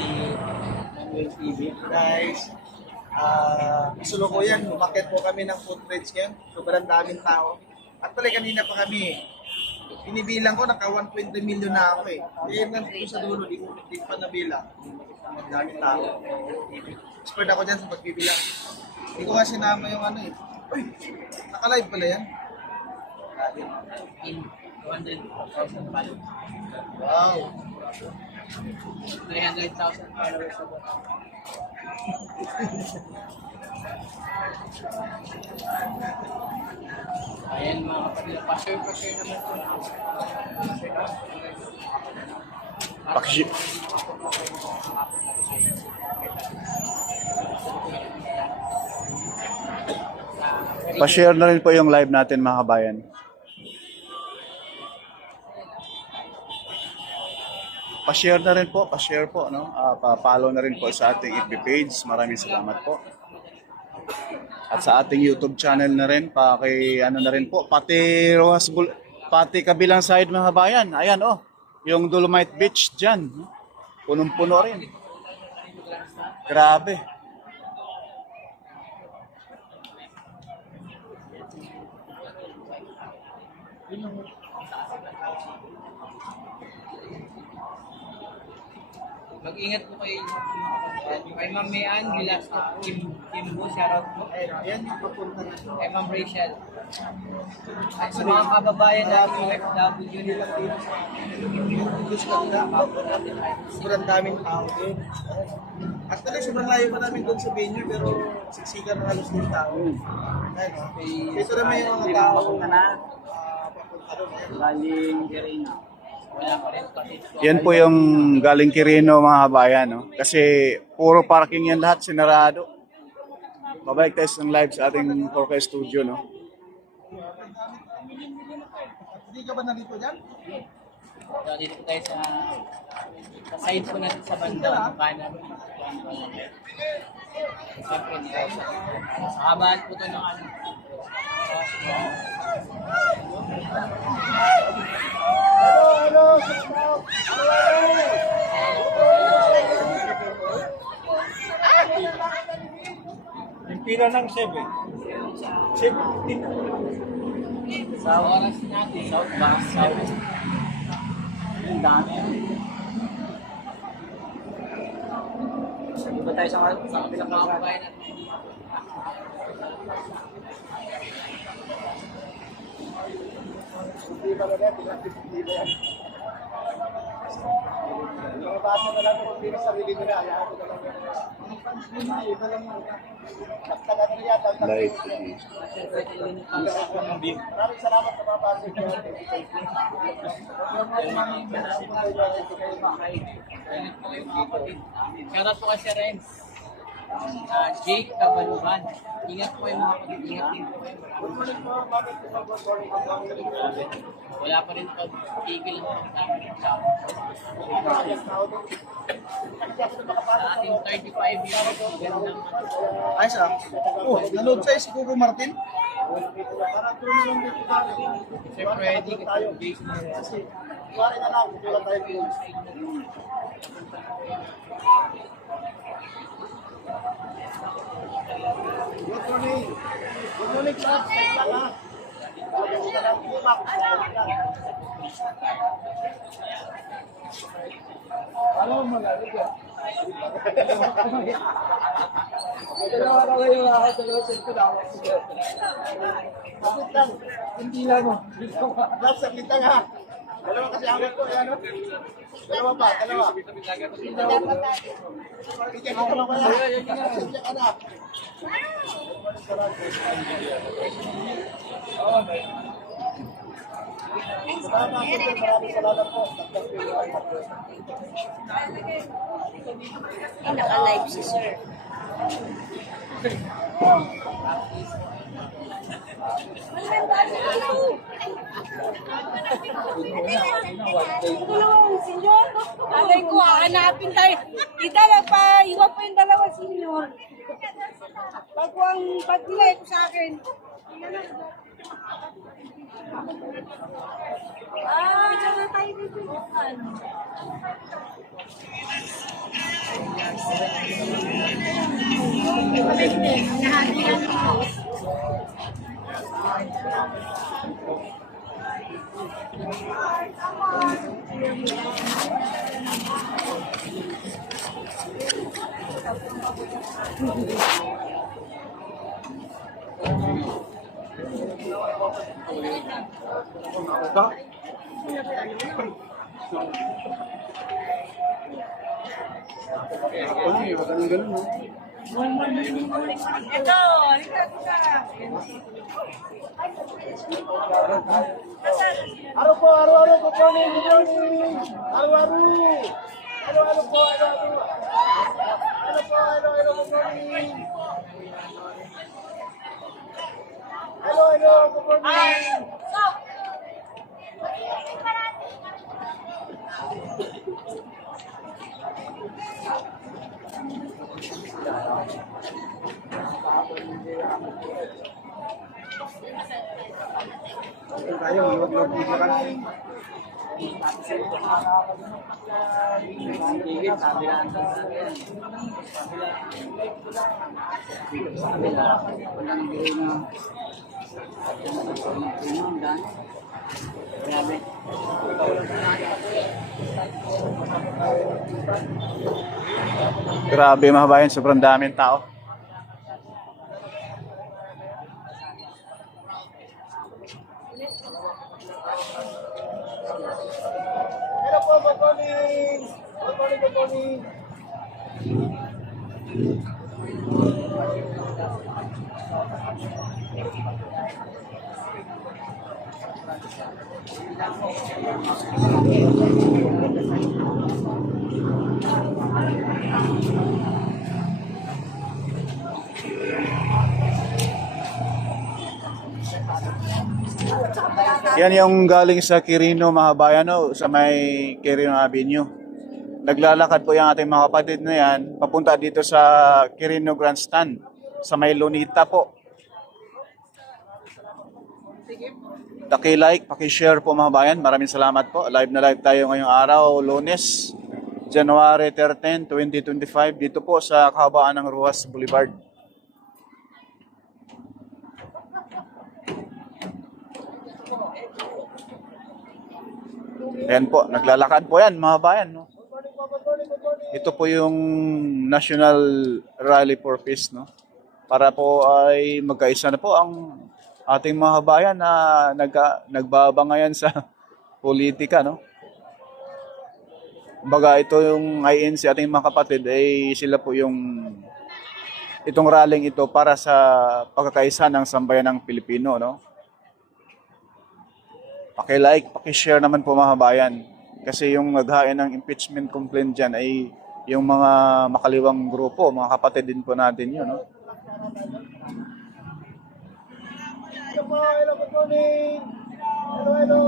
si Manuel TV. Guys, kasalukuyan, umakit po kami ng footbridge ngayon. Sobrang daming tao. Actually, kanina pa kami, binibilang ko, naka 120 million na ako eh. Eh, nandito sa dulo, di pa nabilang. Ang daming tao. Expert ako dyan sa pagbibilang. Hindi ko kasi sinama yung ano eh. Uy, naka-live pala yan. In 200,000 followers. Wow. 300,000 followers sa bot. Ayan mga kapatid, pa-share naman po. Pakiship. Pa-share na rin po yung live natin mga kabayan. Pa-share na rin po, pa-share po, no? Pa-follow na rin po sa ating FB page. Maraming salamat po. At sa ating YouTube channel na rin, ano na rin po, pati kabilang side mga kabayan. Ayan oh, yung Dolomite Beach dyan. Punong-puno rin. Grabe. Mag-ingat po kayo kay Ma'am Mayan Velasco, Kimbo, shoutout po. Ayan yung papunta na ito. Kay Ma'am Rachel. At sa mga kababayan natin OFW nila dito sa English lang na. Sobrang daming tao din. Actually, sobrang layo pa namin doon sa venue, pero siksikan na halos ng tao. Ayan, oh. Ito naman yung mga tao papunta doon. Galing Quirino. Wala pa rin kasi. Yan po yung galing Quirino mga kabayan, no? Kasi puro parking yan lahat, sinarado. Babalik tayo ng live sa ating 4K studio, no? Hindi ka ba nalito dyan? So, dito po tayo sa side po natin sa banda, kanan. Siyempre, sa kabahan po ito ng ano. Yung pila ng 7. 17. Sa oras natin, south ba? South. Ang dami. Iba tayo sa kabilang mga kabayan natin. Hindi ba na yan? Nabasa na lang kung hindi sa sarili nila. Ayaw ko na lang yan. Iba lang yun. Nagtagal na yan. Live. Maraming salamat sa mga basa. Shoutout po kay Sir Renz. Jake Cabaluban. Ingat po kayo mga kapatid. Ingat din po kayo. Wala pa rin pag-tigil ng sa ating 35 years. Gandang Ayos ah. Oh, nanood sa'yo si Coco Martin? Sir Freddy. Jake. Sorry na lang. Wala tayo dito. Good morning. Good morning, sir. Check lang ha. Ano magalit yan? Dalawa ka ngayon lahat. Dalawa sa ito dapat. Bakit lang? Hindi lang mo. Dapat sa kita nga. Dalawa kasi awat ko. Ayan o. Dalawa pa. Dalawa. Ika ka naman pala. Ika ka na. Maraming salamat po. Naka-live si sir. Tulong, senyor. Alay ko, hanapin tayo. Kita lang pa, iwan pa yung dalawa, senyor. Pag nilay ko sa akin. Ah, picture na tayo dito. Ito, halika ka. Araw po, araw-araw po, good morning, good morning. Araw-araw. Araw-araw po, araw-araw. Ano po, araw-araw, good morning. Hello, hello, good morning. Tayo, luwag-luwag dito kami. Grabe mga kabayan, sobrang daming tao. Hello po, good morning. Good morning, good morning. Yan yung galing sa Quirino mga kabayan, no, sa may Quirino Avenue. Naglalakad po yung ating mga kapatid na yan, papunta dito sa Quirino Grandstand, sa may Lunita po. Paki-like, paki-share po mga kabayan. Maraming salamat po. Live na live tayo ngayong araw, Lunes, January 13, 2025, dito po sa kahabaan ng Ruas Boulevard. Ayan po, naglalakad po yan mga bayan. No? Ito po yung National Rally for Peace. No? Para po ay magkaisa na po ang ating mga bayan na nagbabangayan sa politika. No? Baga ito yung INC ating mga kapatid, ay sila po yung itong rallying ito para sa pagkakaisa ng sambayan ng Pilipino. No? Paki-like, paki-share naman po mga bayan. Kasi yung naghain ng impeachment complaint dyan ay yung mga makaliwang grupo, mga kapatid din po natin yun. No? Hello po, hello, good morning. Hello, hello.